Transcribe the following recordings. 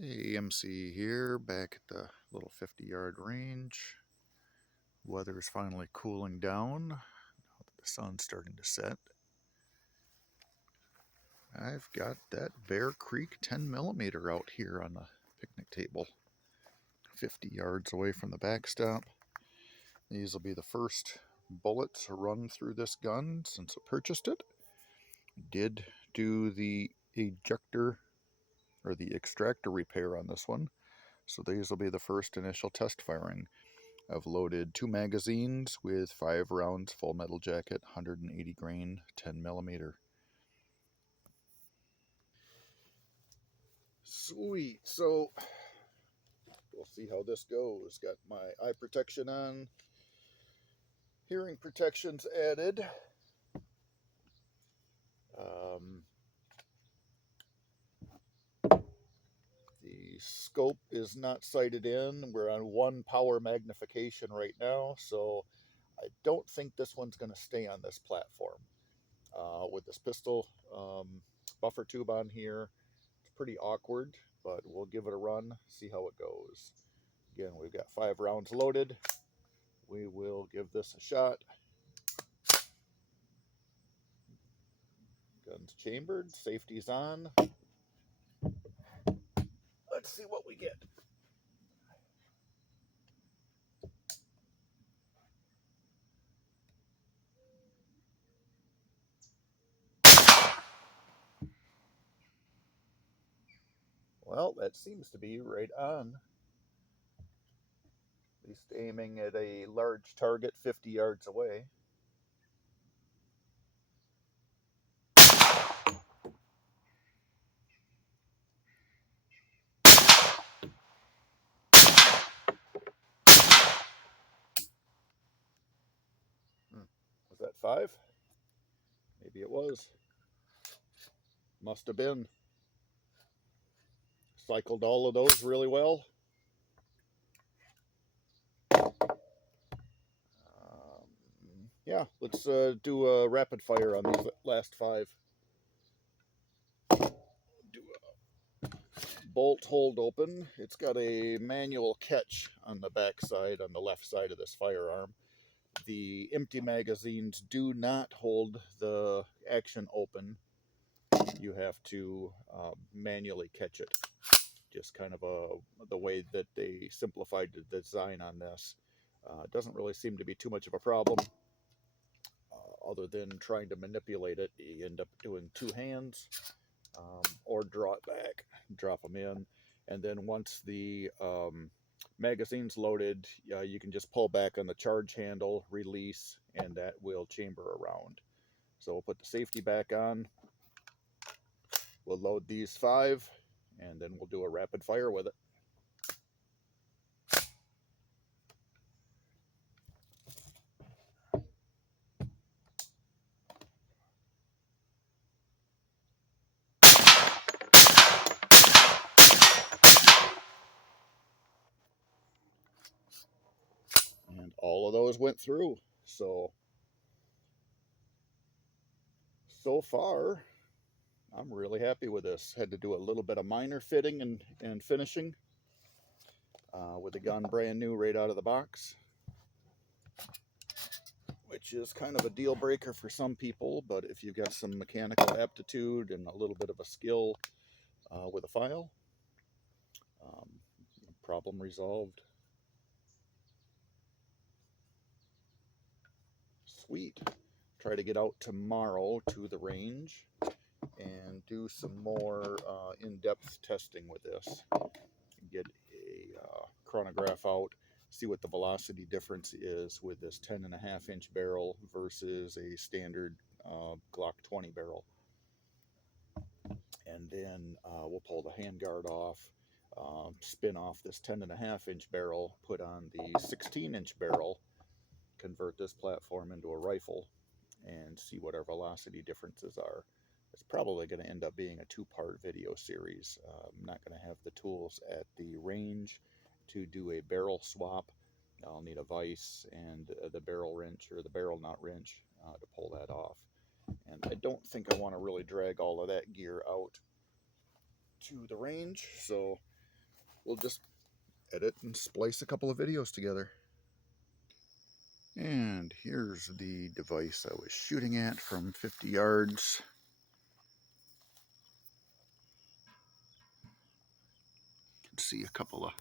Hey, MC here, back at the little 50-yard range. Weather's finally cooling down now that the sun's starting to set. I've got that Bear Creek 10mm out here on the picnic table, 50 yards away from the backstop. These will be the first bullets run through this gun since I purchased it. Did do the ejector or the extractor repair on this one, so these will be the first initial test firing. I've loaded 2 magazines with 5 rounds, full metal jacket, 180 grain, 10mm. Sweet. So we'll see how this goes. Got my eye protection on, hearing protections added. The scope is not sighted in. We're on 1 power magnification right now, so I don't think this one's going to stay on this platform. With this pistol buffer tube on here, it's pretty awkward, but we'll give it a run, see how it goes. Again, we've got 5 rounds loaded. We will give this a shot. Guns chambered, safety's on. Let's see what we get. Well, that seems to be right on. At least aiming at a large target 50 yards away. Was that 5? Maybe it was. Must have been. Cycled all of those really well. Yeah, let's do a rapid fire on these last 5. Do a bolt hold open. It's got a manual catch on the back side, on the left side of this firearm. The empty magazines do not hold the action open. You have to manually catch it. Just kind of the way that they simplified the design on this. Doesn't really seem to be too much of a problem. Other than trying to manipulate it, you end up doing 2 hands, or draw it back, drop them in, and then once the magazine's loaded, you can just pull back on the charge handle, release, and that will chamber around. So we'll put the safety back on. We'll load these 5, and then we'll do a rapid fire with it. And all of those went through. So far, I'm really happy with this. Had to do a little bit of minor fitting and finishing with the gun brand new right out of the box, which is kind of a deal breaker for some people, but if you've got some mechanical aptitude and a little bit of a skill with a file, problem resolved. Sweet. Try to get out tomorrow to the range and do some more in-depth testing with this. Get a chronograph out, see what the velocity difference is with this 10.5-inch barrel versus a standard Glock 20 barrel. And then we'll pull the handguard off, spin off this 10.5-inch barrel, put on the 16-inch barrel, convert this platform into a rifle, and see what our velocity differences are. It's probably going to end up being a 2-part video series. I'm not going to have the tools at the range to do a barrel swap. I'll need a vise and the barrel wrench, or the barrel nut wrench, to pull that off. And I don't think I want to really drag all of that gear out to the range, so we'll just edit and splice a couple of videos together. And here's the device I was shooting at from 50 yards. You can see a couple of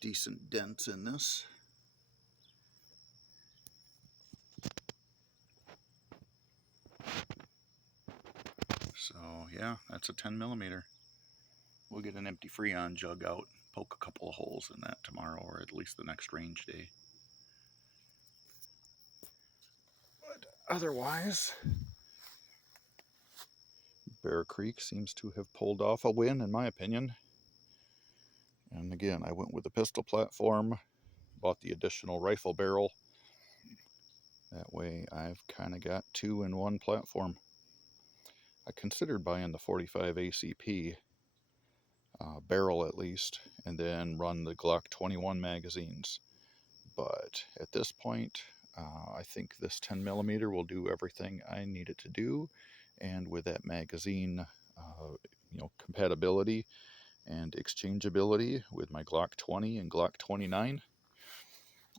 decent dents in this. So yeah, that's a 10mm. We'll get an empty Freon jug out, poke a couple of holes in that tomorrow, or at least the next range day. But otherwise, Bear Creek seems to have pulled off a win, in my opinion. And again, I went with the pistol platform, bought the additional rifle barrel. That way I've kind of got 2 in 1 platform. I considered buying the 45 ACP barrel at least, and then run the Glock 21 magazines. But at this point, I think this 10mm will do everything I need it to do. And with that magazine, compatibility and exchangeability with my Glock 20 and Glock 29,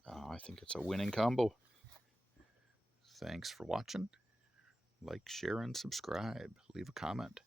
I think it's a winning combo. Thanks for watching. Like, share, and subscribe. Leave a comment.